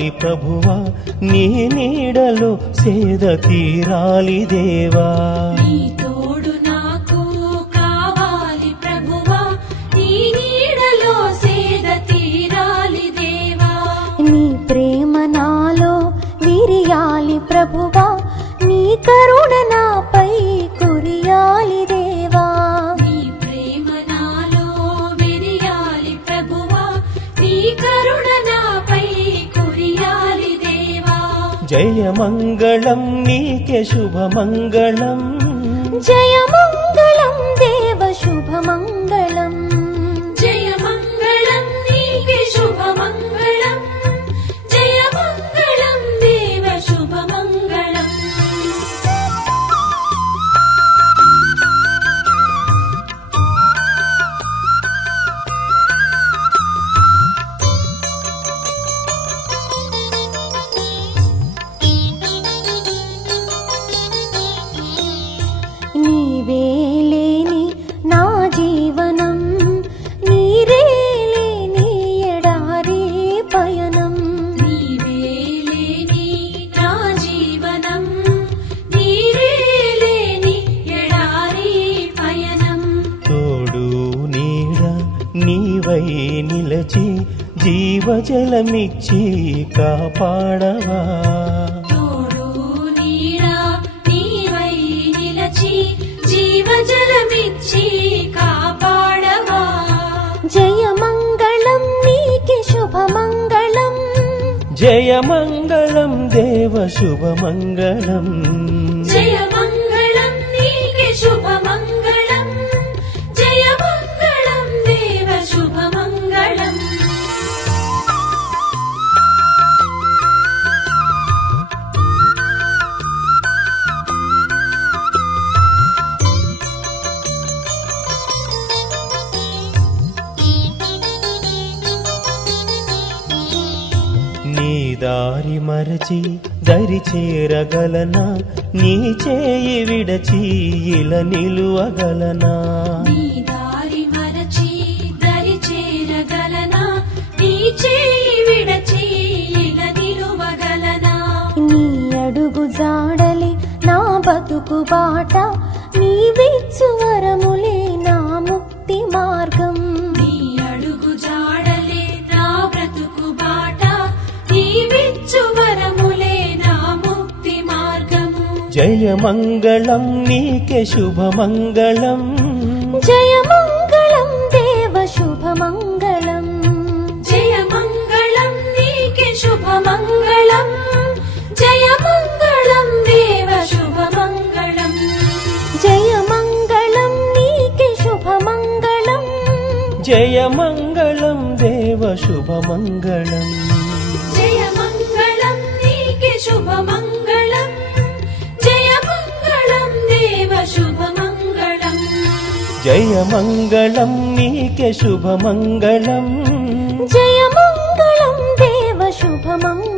కావాలి ప్రభువా, నీ నీడలో సేద తీరాలి దేవా. నీ తోడు నాకు కావాలి ప్రభువా, నీ నీడలో సేద తీరాలి దేవా. నీ ప్రేమ నాలో విరియాలి ప్రభువా, నీ కరుణ నాపై కురియాలి దేవా. నీ ప్రేమ నాలో విరియాలి ప్రభువా, నీ కరుణ నాపై కురియాలి దేవా. జయమంగళం నీకే శుభమంగళం, జయమంగళం దేవ శుభమంగళం. జయమంగళం నీకే శుభమంగళం, జయమంగళం దేవ శుభమంగళం. నీవే లేని నా జీవనం, నీరే లేని ఎడారి పయనం. నీవే లేని నా జీవనం, నీరే లేని ఎడారి పయనం. తోడు నీడ నీవై నిలచి జీవజలమిచ్చి కాపాడవా. తోడు నీడ నీవై నిలచి జీవజలమిచ్చి కాపాడవా. జయమంగళం నీకే శుభమంగళం, జయమంగళం దేవ శుభమంగళం. జయమంగళం నీకే శుభమంగళం, జయమంగళం దేవ శుభమంగళం. నీ దారి మరచి దరి చేరగలనా, నీ చేయి విడచి ఇలా నిలువగలనా. నీ దారి మరచి దరి చేరగలనా, నీ చేయి విడచి ఇలా నిలువగలనా. నీ అడుగు జాడలి నా బతుకు బాట, నీవిచ్చు వరములే నా ముక్తి మార్గం. నీ అడుగు జాడలే నా బ్రతుకు బాట, నీవిచ్చు వరములే నా ముక్తి మార్గము. జయమంగళం నీకే శుభమంగళం, జయమంగళం దేవ శుభమంగళం. జయమంగళం నీకే శుభమంగళం, జయమంగళం దేవ శుభమంగళం. జయమంగళం నీకే శుభమంగళం, జయమంగళం దేవ శుభమంగళం. జయమంగళం నీకే శుభమంగళం, జయమంగళం దేవ శుభమంగళం. జయమంగళం నీకే శుభమంగళం, జయమంగళం దేవ శుభమంగళం.